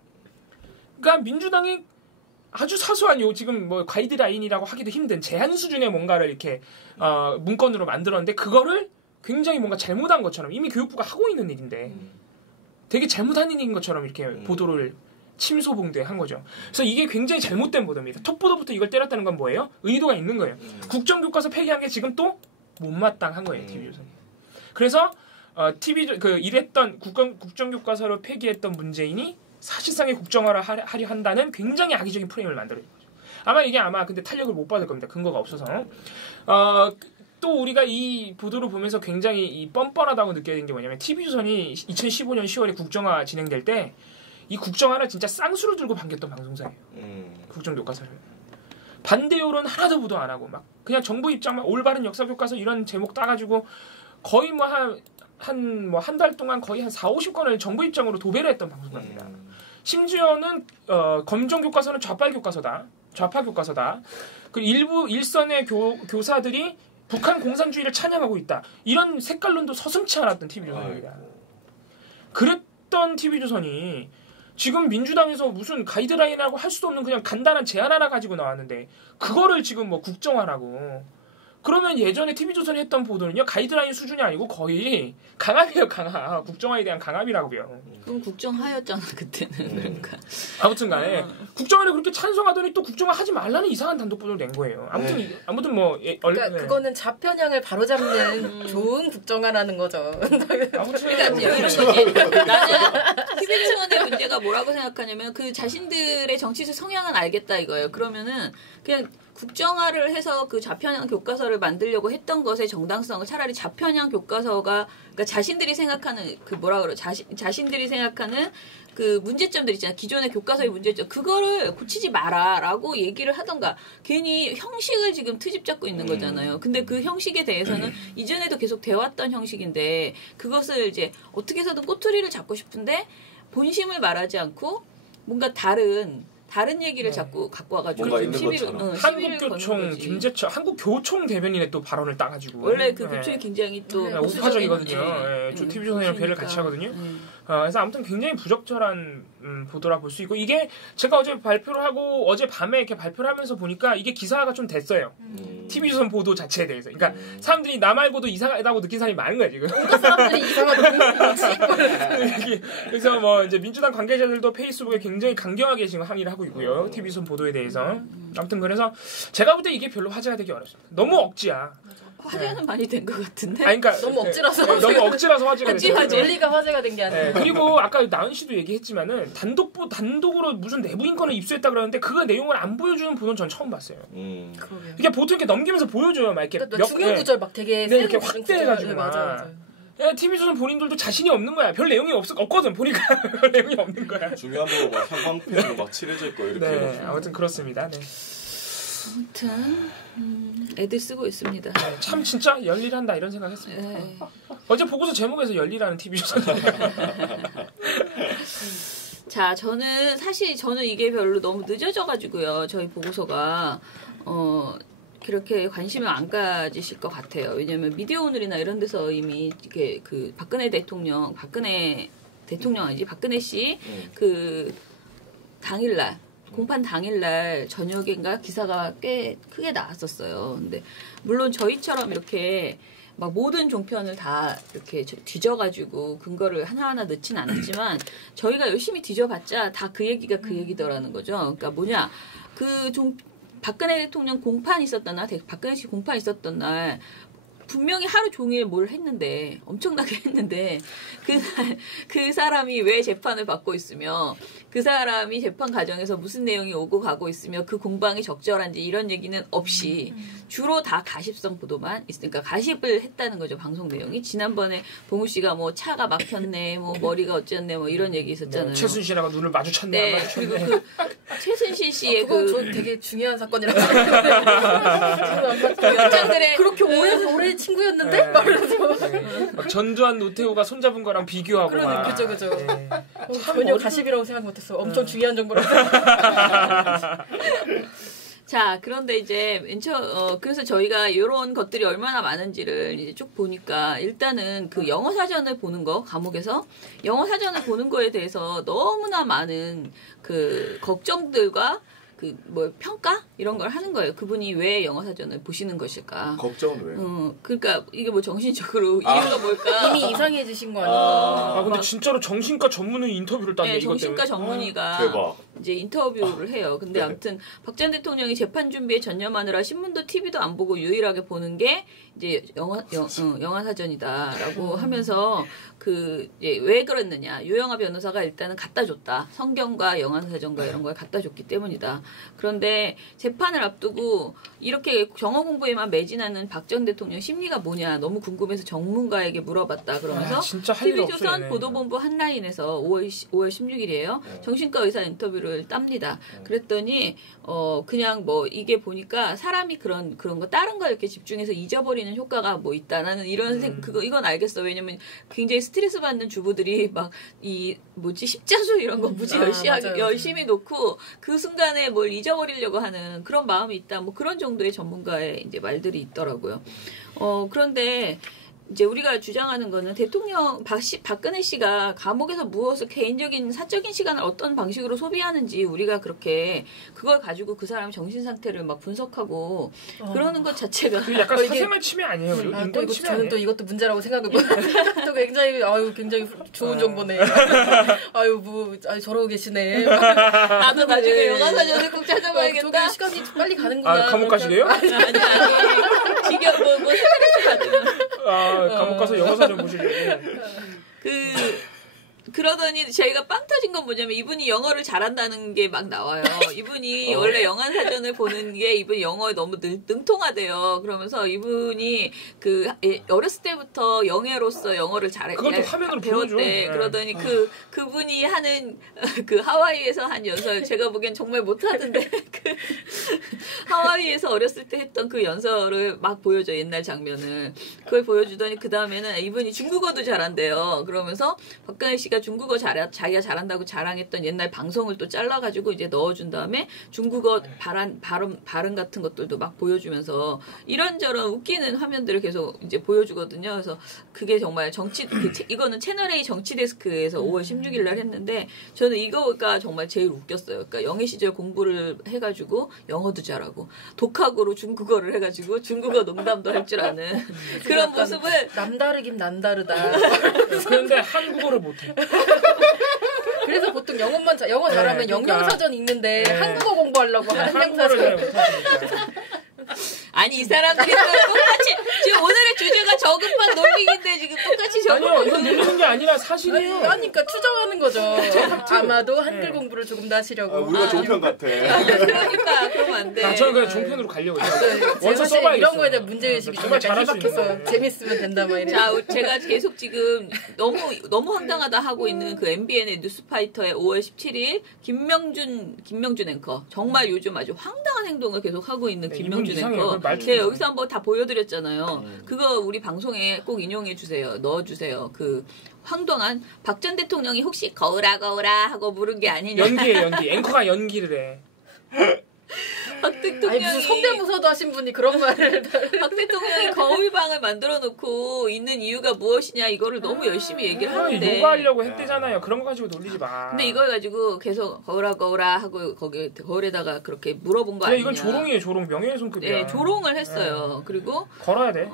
그러니까 민주당이 아주 사소한 지금 뭐 가이드라인이라고 하기도 힘든 제한 수준의 뭔가를 이렇게 문건으로 만들었는데, 그거를 굉장히 뭔가 잘못한 것처럼, 이미 교육부가 하고 있는 일인데 되게 잘못한 일인 것처럼 이렇게 보도를 침소봉대한 거죠. 그래서 이게 굉장히 잘못된 보도입니다. 톱보도부터 이걸 때렸다는 건 뭐예요? 의도가 있는 거예요. 국정교과서 폐기한 게 지금 또 못마땅한 거예요. TV조선. 그래서 이랬던 국정교과서를 폐기했던 문재인이 사실상의 국정화를 하려 한다는 굉장히 악의적인 프레임을 만들어낸 거죠. 아마 근데 탄력을 못 받을 겁니다. 근거가 없어서. 또 우리가 이 보도를 보면서 굉장히 뻔뻔하다고 느껴지는 게 뭐냐면, TV조선이 2015년 10월에 국정화 진행될 때 이 국정화를 진짜 쌍수를 들고 반겼던 방송사예요. 국정교과서를. 반대 여론 하나도 보도 안 하고 막 그냥 정부 입장만 올바른 역사교과서 이런 제목 따가지고 거의 뭐 한 달 동안 거의 한 4-50건을 정부 입장으로 도배를 했던 방송사입니다. 심지어는 검정교과서는 좌파교과서다. 그 일선의 교사들이 북한 공산주의를 찬양하고 있다. 이런 색깔론도 서슴지 않았던 TV조선입니다. 그랬던 TV조선이 지금 민주당에서 무슨 가이드라인이라고 할 수도 없는 그냥 간단한 제안 하나 가지고 나왔는데, 그거를 지금 뭐 국정화라고. 그러면 예전에 TV조선이 했던 보도는요, 가이드라인 수준이 아니고 거의 강압이에요. 강압. 국정화에 대한 강압이라고요. 그럼 국정화였잖아 그때는. 그러니까. 아무튼 간에 국정화를 그렇게 찬성하더니 또 국정화 하지 말라는 이상한 단독 보도를 낸 거예요. 아무튼 뭐 그러니까 그거는 좌편향을 바로잡는 좋은 국정화라는 거죠. 아무튼 그러니까 이런 거지. 나는 TV조선의 문제가 뭐라고 생각하냐면, 그 자신들의 정치적 성향은 알겠다 이거예요. 그러면은 그냥 국정화를 해서 그 좌편향 교과서를 만들려고 했던 것의 정당성을 차라리 좌편향 교과서가, 그러니까 자신들이 생각하는 자신들이 생각하는 그 문제점들 있잖아. 기존의 교과서의 문제점, 그거를 고치지 마라라고 얘기를 하던가. 괜히 형식을 지금 트집 잡고 있는 거잖아요. 근데 그 형식에 대해서는 이전에도 계속 돼왔던 형식인데, 그것을 이제 어떻게 해서든 꼬투리를 잡고 싶은데 본심을 말하지 않고 뭔가 다른 얘기를 자꾸 갖고 와가지고 한국교총 김재철 한국교총 대변인의 또 발언을 따가지고, 원래 그 교총이 굉장히 또 우파적이거든요. TV조선이랑 배를 같이 하거든요. 그래서 아무튼 굉장히 부적절한 보도라 볼 수 있고 이게 제가 어제 발표를 하고 어제 밤에 이렇게 발표를 하면서 보니까 이게 기사가 좀 됐어요. TV조선 보도 자체에 대해서. 그러니까 사람들이 나 말고도 이상하다고 느낀 사람이 많은 거야 지금. 사람들이 이상하다고 그래서 뭐 이제 민주당 관계자들도 페이스북에 굉장히 강경하게 지금 항의를 하고 있고요. TV조선 보도에 대해서. 아무튼 그래서 제가 볼 때 이게 별로 화제가 되기 어렵습니다. 너무 억지야. 화제는 많이 된 것 같은데. 아니, 그러니까 너무 억지라서 너무 억지라서 화제가 됐어요. 논리가 화제가 된 게 아니라. 그리고 아까 나은 씨도 얘기했지만은 단독으로 무슨 내부 인권을 입수했다 그러는데 그 내용을 안 보여주는 분은 전 처음 봤어요. 이게 보통 이렇게 넘기면서 보여줘요, 막 이렇게 그러니까 중요 구절 막 되게 이렇게 확대해가지고 맞아요. TV조선 본인들도 자신이 없는 거야. 별 내용이 없거든. 보니까 별 내용이 없는 거야. 중요한 거 막 형광펜으로 막 칠해져 있고 이렇게. 네, 아무튼 그렇습니다. 네. 아무튼 애들 쓰고 있습니다. 참 진짜 열일한다 이런 생각했습니다. 네. 어제 보고서 제목에서 열일하는 TV조선. 자, 저는 이게 별로 너무 늦어져가지고요. 저희 보고서가 그렇게 관심을 안 가지실 것 같아요. 왜냐면 미디어 오늘이나 이런 데서 이미 이게 그 박근혜 씨 그 당일날 공판 당일날 저녁인가 기사가 꽤 크게 나왔었어요. 근데 물론 저희처럼 이렇게 막 모든 종편을 다 이렇게 뒤져가지고 근거를 하나하나 넣진 않았지만 저희가 열심히 뒤져봤자 다 그 얘기가 그 얘기더라는 거죠. 그러니까 뭐냐 박근혜 대통령 공판 있었던 날, 박근혜 씨 공판 있었던 날 분명히 하루 종일 뭘 했는데 엄청나게 했는데 그날 그 사람이 왜 재판을 받고 있으며 그 사람이 재판 과정에서 무슨 내용이 오고 가고 있으며 그 공방이 적절한지 이런 얘기는 없이 주로 다 가십성 보도만 있으니까 가십을 했다는 거죠. 방송 내용이. 지난번에 봉우 씨가 뭐 차가 막혔네, 뭐 머리가 어쨌네, 뭐 이런 얘기 있었잖아요. 최순실하고 눈을 마주쳤네. 네, 그리고 그 최순실 씨의 저 되게 중요한 사건이라고 연장들의 그렇게 오래 친구였는데? 네. 막 전두환 노태우가 손잡은 거랑 비교하고 막. 그죠. 네. 전혀 가십이라고 생각 못했어. 엄청 중요한 정보라고. 자, 그런데 이제 그래서 저희가 이런 것들이 얼마나 많은지를 이제 쭉 보니까 일단은 그 영어 사전을 보는 거, 감옥에서 영어 사전을 보는 거에 대해서 너무나 많은 그 걱정들과 그 뭐 평가 이런 걸 하는 거예요. 그분이 왜 영어 사전을 보시는 것일까? 걱정은 왜요? 그러니까 이게 뭐 정신적으로 이유가 뭘까? 이미 이상해지신 거 아니에요? 근데 진짜로 정신과 전문의 인터뷰를 땄네. 네, 정신과 전문의가 대박. 이제 인터뷰를 해요. 근데 네. 아무튼 박 전 대통령이 재판 준비에 전념하느라 신문도 TV도 안 보고 유일하게 보는 게 이제 영화 사전이다라고 하면서 왜 그랬느냐? 유영하 변호사가 일단은 갖다 줬다. 성경과 영화 사전과 이런 걸 갖다 줬기 때문이다. 그런데 재판을 앞두고 이렇게 영어 공부에만 매진하는 박 전 대통령 심리가 뭐냐 너무 궁금해서 전문가에게 물어봤다. 그러면서 TV조선 보도본부 한라인에서 5월 16일이에요. 정신과 의사 인터뷰를 땁니다. 그랬더니 그냥 뭐 이게 보니까 사람이 그런 거 다른 거 이렇게 집중해서 잊어버리는 효과가 뭐 있다. 나는 이런 이건 알겠어. 왜냐면 굉장히 스트레스 받는 주부들이 막 십자수 이런 거 무지 열심히 놓고 그 순간에 뭘 잊어버리려고 하는 그런 마음이 있다. 뭐 그런 정도의 전문가의 이제 말들이 있더라고요. 그런데 이제 우리가 주장하는 거는 대통령 박근혜 씨가 감옥에서 무엇을 개인적인 사적인 시간을 어떤 방식으로 소비하는지 우리가 그렇게 그걸 가지고 그 사람 정신 상태를 막 분석하고 그러는 것 자체가 약간 사생활 침해 아니에요? 인권 침해 저는 또 이것도 문제라고 생각해보고 또 굉장히 좋은 정보네. 저러고 계시네. 나도 나중에 영화 사전을 꼭 찾아봐야겠다. 시간이 빨리 가는구나. 감옥 가시게요? 아니 지겨 뭐 스트레스 받으면. 감옥 가서 영화 사전 보시려고. 그러더니 저희가 빵 터진 건 뭐냐면 이분이 영어를 잘한다는 게 막 나와요. 이분이 원래 영화 사전을 보는 게 이분이 영어에 너무 능통하대요. 그러면서 이분이 어렸을 때부터 영예로서 영어를 그것도 화면으로 배웠대. 네. 그러더니 그분이 하는 하와이에서 한 연설 제가 보기엔 정말 못하던데 하와이에서 어렸을 때 했던 그 연설을 막 보여줘. 옛날 장면을. 그걸 보여주더니 그 다음에는 이분이 중국어도 잘한대요. 그러면서 박근혜 씨가 자기가 중국어 자기가 잘한다고 자랑했던 옛날 방송을 또 잘라가지고 이제 넣어준 다음에 중국어 발음 같은 것들도 막 보여주면서 이런저런 웃기는 화면들을 계속 이제 보여주거든요. 그래서 그게 정말 이거는 채널A 정치 데스크에서 5월 16일 날 했는데 저는 이거가 정말 제일 웃겼어요. 그러니까 영예 시절 공부를 해가지고 영어도 잘하고 독학으로 중국어를 해가지고 중국어 농담도 할 줄 아는 그런 모습을 남다르긴 남다르다. 그런데 한국어를 못해. 그래서 보통 영어 잘하면 영영사전 읽는데 한국어 공부하려고 한국어를 못하니까. 아니 이 사람들이 똑같이 지금 오늘의 주제가 저급한 논리인데 지금 똑같이 아니요 이건 놀리는 게 아니라 사실이에요. 그러니까 추정하는 거죠. 아마도 한글 공부를 조금 더 하시려고. 우리가 종편 같아. 그러니까 그러면 안 돼. 저는 그냥 종편으로 가려고 해요. 원서 써봐야겠어. 이런 거에 대한 문제의식이 정말 잘할 수 있어. 재밌으면 된다 막 이래. 자, 제가 계속 지금 너무 황당하다 하고 있는 그 MBN의 뉴스파이터의 5월 17일 김명준 앵커 정말 요즘 아주 황당한 행동을 계속 하고 있는 김명준 앵커. 제가 여기서 한번 다 보여드렸잖아요. 그거 우리 방송에 꼭 인용해 주세요. 넣어주세요. 그 황당한 박 전 대통령이 혹시 거울아 하고 물은 게 아니냐. 연기. 앵커가 연기를 해. 박 대통령이 무슨 성대모사도 하신 분이 그런 말을 박 대통령이 거울방을 만들어 놓고 있는 이유가 무엇이냐 이거를 너무 열심히 얘기를 하는데 요구하려고 했대잖아요. 그런 거 가지고 놀리지 마. 근데 이걸 가지고 계속 거울아 하고 거기 거울에다가 그렇게 물어본 거 아니냐. 이건 조롱이에요. 조롱 명예훼손급이야. 네, 조롱을 했어요. 그리고 걸어야 돼.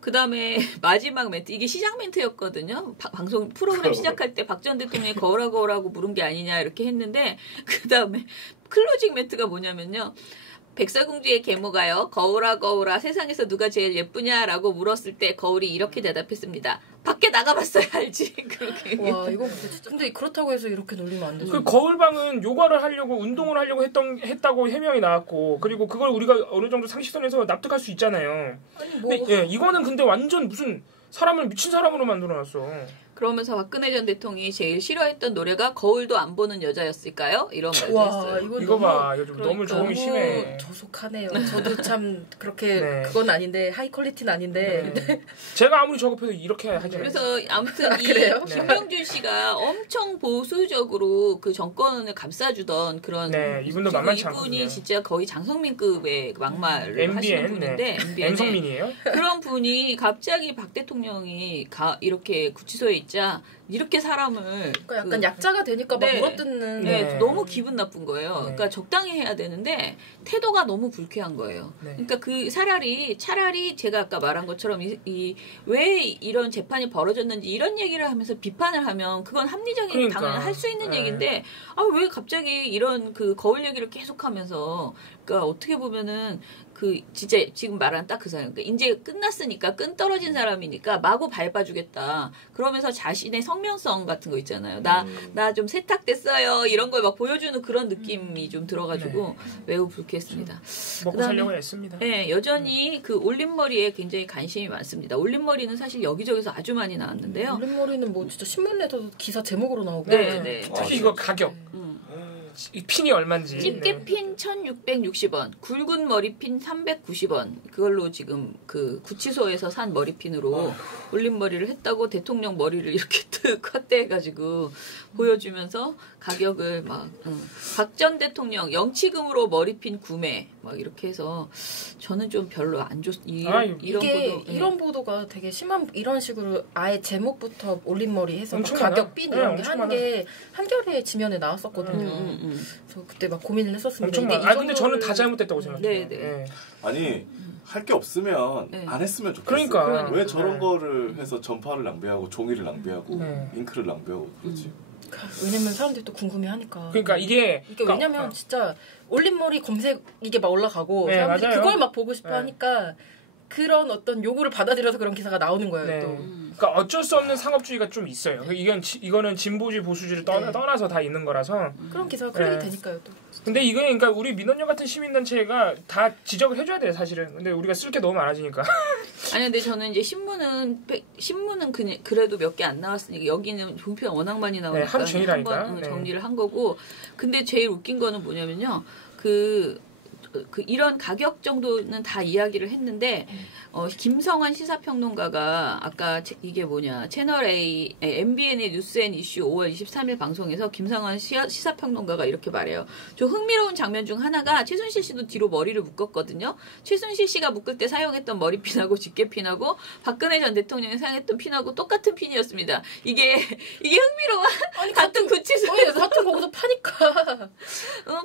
그 다음에 마지막 멘트, 이게 시작 멘트였거든요. 방송 프로그램 시작할 때 박 전 대통령이 거울하고 물은 게 아니냐 이렇게 했는데 그 다음에 클로징 멘트가 뭐냐면요. 백설공주의 계모가요. 거울아 세상에서 누가 제일 예쁘냐라고 물었을 때 거울이 이렇게 대답했습니다. 밖에 나가봤어야 알지. 그렇게. 와 이거 근데 그렇다고 해서 이렇게 놀리면 안 되죠. 그 거울방은 요가를 하려고 운동을 하려고 했다고 해명이 나왔고 그리고 그걸 우리가 어느 정도 상식선에서 납득할 수 있잖아요. 아니 뭐 근데 이거는 근데 완전 무슨 사람을 미친 사람으로 만들어놨어. 그러면서 박근혜 전 대통령이 제일 싫어했던 노래가 거울도 안 보는 여자였을까요? 이런 말도 했어요. 이거 봐. 이거 좀 너무 조롱이 심해. 저속하네요. 저도 참 그렇게 그건 아닌데 하이 퀄리티는 아닌데 제가 아무리 저급해도 이렇게 하죠. 그래서 아무튼 이 김명준 씨가 엄청 보수적으로 그 정권을 감싸주던 그런 이분도 만만치 이분이 진짜 거의 장성민급의 막말을 하시는 분인데 MBN이에요? 그런 분이 갑자기 박 대통령이 이렇게 구치소에 있자 이렇게 사람을 그러니까 약간 약자가 되니까 막 물어뜯는 너무 기분 나쁜 거예요. 그러니까 적당히 해야 되는데 태도가 너무 불쾌한 거예요. 그러니까 그 차라리 제가 아까 말한 것처럼 왜 이런 재판이 벌어졌는지 이런 얘기를 하면서 비판을 하면 그건 합리적인 당연히 할 수 있는 얘기인데 왜 갑자기 이런 그 거울 얘기를 계속하면서 그러니까 어떻게 보면은 그 진짜 지금 말한 딱 그 사람. 그러니까 이제 끝났으니까 끈 떨어진 사람이니까 마구 밟아주겠다. 그러면서 자신의 성명성 같은 거 있잖아요. 나 좀 세탁됐어요. 이런 걸 막 보여주는 그런 느낌이 좀 들어가지고 매우 불쾌했습니다. 먹고 살려고 했습니다. 네, 여전히 그 올림머리에 굉장히 관심이 많습니다. 올림머리는 사실 여기저기서 아주 많이 나왔는데요. 올림머리는 뭐 진짜 신문에서도 기사 제목으로 나오고. 네. 특히 이거 가격. 이 핀이 얼마인지. 집게핀 1,660원, 굵은 머리핀 390원. 그걸로 지금 그 구치소에서 산 머리핀으로 올림머리를 했다고 대통령 머리를 이렇게 뜩 컷대해가지고 보여주면서 가격을 막 박 전 대통령 영치금으로 머리핀 구매 막 이렇게 해서 저는 좀 별로 안 이런 보도가 되게 심한 이런 식으로 아예 제목부터 올림머리 해서 가격 핀 이런 게 한겨레 지면에 나왔었거든요. 그래서 그때 막 고민을 했었습니다. 근데 저는 다 잘못됐다고 생각해요. 아니 할 게 없으면 안 했으면 좋겠어. 그러니까 왜 저런 거를 해서 전파를 낭비하고 종이를 낭비하고 잉크를 낭비하고 그렇지. 왜냐면 사람들이 또 궁금해하니까. 그러니까 이게 왜냐면 진짜 올림머리 검색 이게 막 올라가고 사람들이 그걸 막 보고 싶어 하니까 그런 어떤 요구를 받아들여서 그런 기사가 나오는 거예요. 또. 그러니까 어쩔 수 없는 상업주의가 좀 있어요. 이거는 진보주의 보수주의를 떠나서 다 있는 거라서 그런 기사가 클릭이 되니까요. 또. 근데 이게 그러니까 우리 민원연 같은 시민단체가 다 지적을 해줘야 돼요, 사실은. 근데 우리가 쓸 게 너무 많아지니까. 아니 근데 저는 이제 신문은 그래도 몇 개 안 나왔으니까 여기는 종편 워낙 많이 나오니까 하루 종일 하니까 한번 정리를 한 거고. 근데 제일 웃긴 거는 뭐냐면요. 그 이런 가격 정도는 다 이야기를 했는데 김성환 시사평론가가 아까 이게 뭐냐 채널 A MBN의 뉴스 앤 이슈 5월 23일 방송에서 김성환 시사평론가가 이렇게 말해요. 좀 흥미로운 장면 중 하나가 최순실 씨도 뒤로 머리를 묶었거든요. 최순실 씨가 묶을 때 사용했던 머리핀하고 집게핀하고 박근혜 전 대통령이 사용했던 핀하고 똑같은 핀이었습니다. 이게 흥미로워. 아니 같은 구치소 같은 거기서 파니까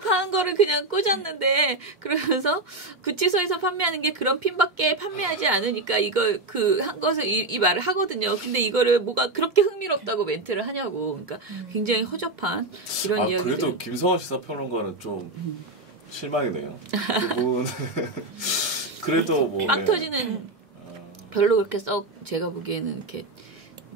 파는 거를 그냥 꽂았는데 그러면서 구치소에서 판매하는 게 그런 핀밖에 판매하지 않으니까 이걸 한 것을 이 말을 하거든요. 근데 이거를 뭐가 그렇게 흥미롭다고 멘트를 하냐고. 그러니까 굉장히 허접한 이런 이야기들. 그래도 김성환 시사평론가는 좀 실망이네요. 그분 그래도 뭐 빵 터지는 별로 그렇게 제가 보기에는 이렇게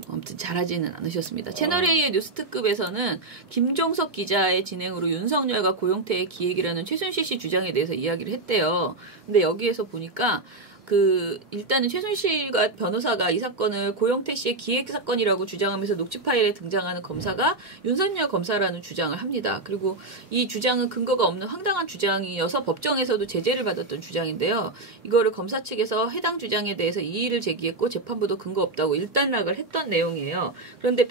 아무튼 잘하지는 않으셨습니다. 채널A의 뉴스특급에서는 김종석 기자의 진행으로 윤석열과 고용태의 기획이라는 최순실 씨 주장에 대해서 이야기를 했대요. 근데 여기에서 보니까 일단은 최순실과 변호사가 이 사건을 고용태 씨의 기획 사건이라고 주장하면서 녹취 파일에 등장하는 검사가 윤석열 검사라는 주장을 합니다. 그리고 이 주장은 근거가 없는 황당한 주장이어서 법정에서도 제재를 받았던 주장인데요. 이거를 검사 측에서 해당 주장에 대해서 이의를 제기했고 재판부도 근거 없다고 일단락을 했던 내용이에요. 그런데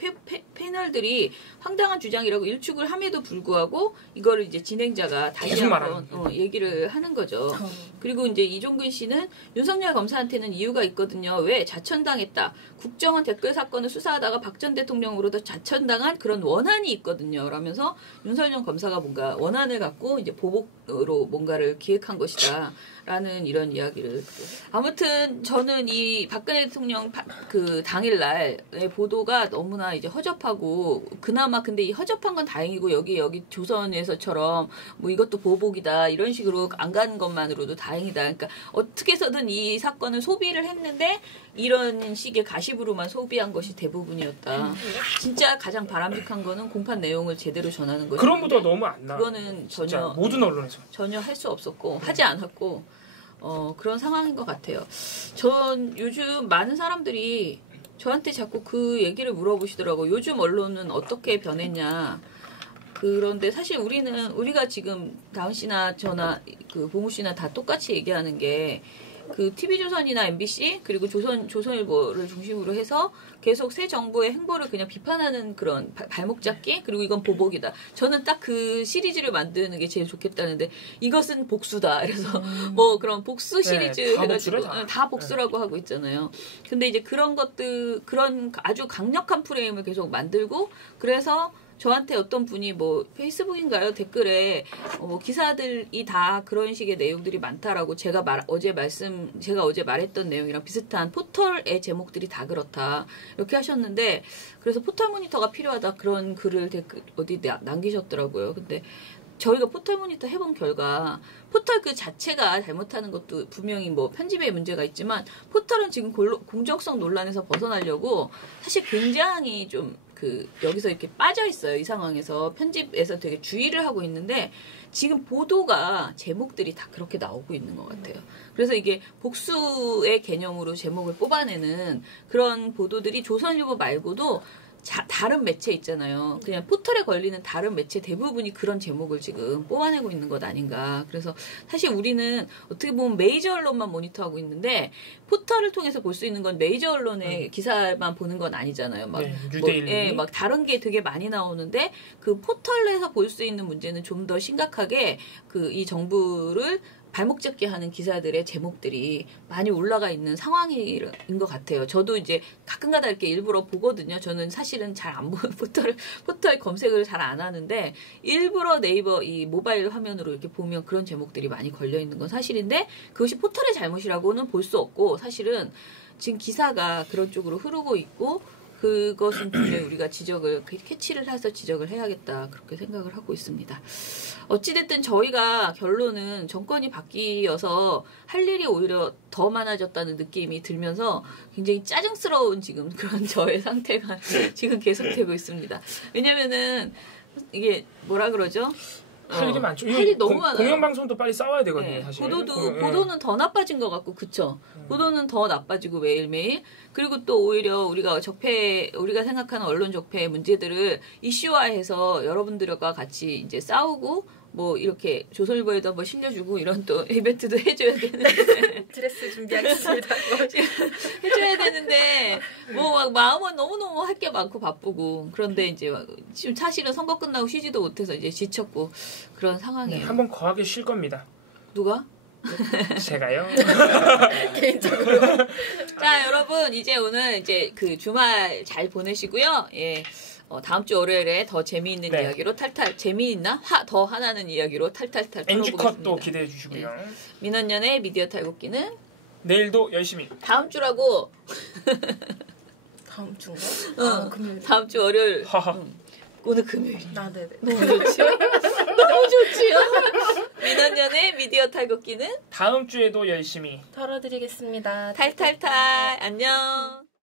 패널들이 황당한 주장이라고 일축을 함에도 불구하고 이거를 이제 진행자가 다시 한번 얘기를 하는 거죠. 그리고 이제 이종근 씨는 윤석열 검사한테는 이유가 있거든요. 왜? 자천당했다. 국정원 댓글 사건을 수사하다가 박 전 대통령으로도 자천당한 그런 원한이 있거든요. 라면서 윤석열 검사가 뭔가 원한을 갖고 이제 보복으로 뭔가를 기획한 것이다. 라는 이런 이야기를. 아무튼 저는 이 박근혜 대통령 당일날의 보도가 너무나 이제 허접하고 그나마 근데 이 허접한 건 다행이고 여기 조선에서처럼 뭐 이것도 보복이다 이런 식으로 안 가는 것만으로도 다행이다. 그러니까 어떻게 해서든 이 사건을 소비를 했는데 이런 식의 가십으로만 소비한 것이 대부분이었다. 진짜 가장 바람직한 거는 공판 내용을 제대로 전하는 거죠. 그런 보도가 너무 안 나. 그거는 전혀 모든 언론에서 전혀 할 수 없었고 하지 않았고 그런 상황인 것 같아요. 전 요즘 많은 사람들이 저한테 자꾸 그 얘기를 물어보시더라고요. 요즘 언론은 어떻게 변했냐. 그런데 사실 우리가 지금 다은 씨나 저나 봉우 씨나 다 똑같이 얘기하는 게 TV조선이나 MBC 그리고 조선일보를 중심으로 해서 계속 새 정부의 행보를 그냥 비판하는 그런 발목 잡기 그리고 이건 보복이다. 저는 딱 그 시리즈를 만드는 게 제일 좋겠다는데 이것은 복수다. 그래서 뭐 그런 복수 시리즈 해가지고 다 복수라고 하고 있잖아요. 근데 이제 그런 아주 강력한 프레임을 계속 만들고 그래서 저한테 어떤 분이 뭐 페이스북인가요? 댓글에 기사들이 다 그런 식의 내용들이 많다라고 제가 어제 말했던 내용이랑 비슷한 포털의 제목들이 다 그렇다. 이렇게 하셨는데 그래서 포털 모니터가 필요하다 그런 글을 어디 남기셨더라고요. 근데 저희가 포털 모니터 해본 결과 포털 그 자체가 잘못하는 것도 분명히 뭐 편집에 문제가 있지만 포털은 지금 공정성 논란에서 벗어나려고 사실 굉장히 좀 여기서 이렇게 빠져 있어요. 이 상황에서 편집에서 되게 주의를 하고 있는데 지금 보도가 제목들이 다 그렇게 나오고 있는 것 같아요. 그래서 이게 복수의 개념으로 제목을 뽑아내는 그런 보도들이 조선일보 말고도 다른 매체 있잖아요. 그냥 포털에 걸리는 다른 매체 대부분이 그런 제목을 지금 뽑아내고 있는 것 아닌가. 그래서 사실 우리는 어떻게 보면 메이저 언론만 모니터하고 있는데 포털을 통해서 볼 수 있는 건 메이저 언론의 기사만 보는 건 아니잖아요. 막 다른 게 되게 많이 나오는데 그 포털에서 볼 수 있는 문제는 좀 더 심각하게 이 정부를 발목 잡게 하는 기사들의 제목들이 많이 올라가 있는 상황인 것 같아요. 저도 이제 가끔가다 이렇게 일부러 보거든요. 저는 사실은 잘 안 보는 포털 검색을 잘 안 하는데 일부러 네이버 이 모바일 화면으로 이렇게 보면 그런 제목들이 많이 걸려 있는 건 사실인데 그것이 포털의 잘못이라고는 볼 수 없고 사실은 지금 기사가 그런 쪽으로 흐르고 있고 그것은 분명히 우리가 캐치를 해서 지적을 해야겠다 그렇게 생각을 하고 있습니다. 어찌됐든 저희가 결론은 정권이 바뀌어서 할 일이 오히려 더 많아졌다는 느낌이 들면서 굉장히 짜증스러운 지금 그런 저의 상태가 지금 계속되고 있습니다. 왜냐면은 이게 뭐라 그러죠? 할 일이 많죠. 할 일이 너무 많아요. 공영방송도 빨리 싸워야 되거든요. 네, 사실. 보도는 더 나빠진 것 같고 그쵸? 보도는 더 나빠지고 매일매일 그리고 또 오히려 우리가 생각하는 언론 적폐 문제들을 이슈화해서 여러분들과 같이 이제 싸우고 뭐 이렇게 조선일보에도 한번 실려주고 이런 또 이벤트도 해줘야 되는데 드레스 준비하겠습니다. 해줘야 되는데 뭐 막 마음은 너무너무 할 게 많고 바쁘고 그런데 이제 막 지금 사실은 선거 끝나고 쉬지도 못해서 이제 지쳤고 그런 상황이에요. 한번 거하게 쉴 겁니다. 누가? 제가요. 개인적으로. 자 여러분 이제 오늘 이제 그 주말 잘 보내시고요. 예. 다음 주 월요일에 더 재미있는 네. 이야기로 탈탈 재미있나? 더 화나는 이야기로 탈탈탈 NG컷도 털어보겠습니다. 기대해 주시고요. 민원연의 미디어 탈곡기는 내일도 열심히. 다음 주라고. 다음 주인가? 응. 금요일. 다음 주 월요일. 하하. 오늘 금요일. 네네. 너무 좋지요? 너무 좋지요? 민원연의 미디어 탈곡기는 다음 주에도 열심히. 털어드리겠습니다. 탈탈탈. 안녕.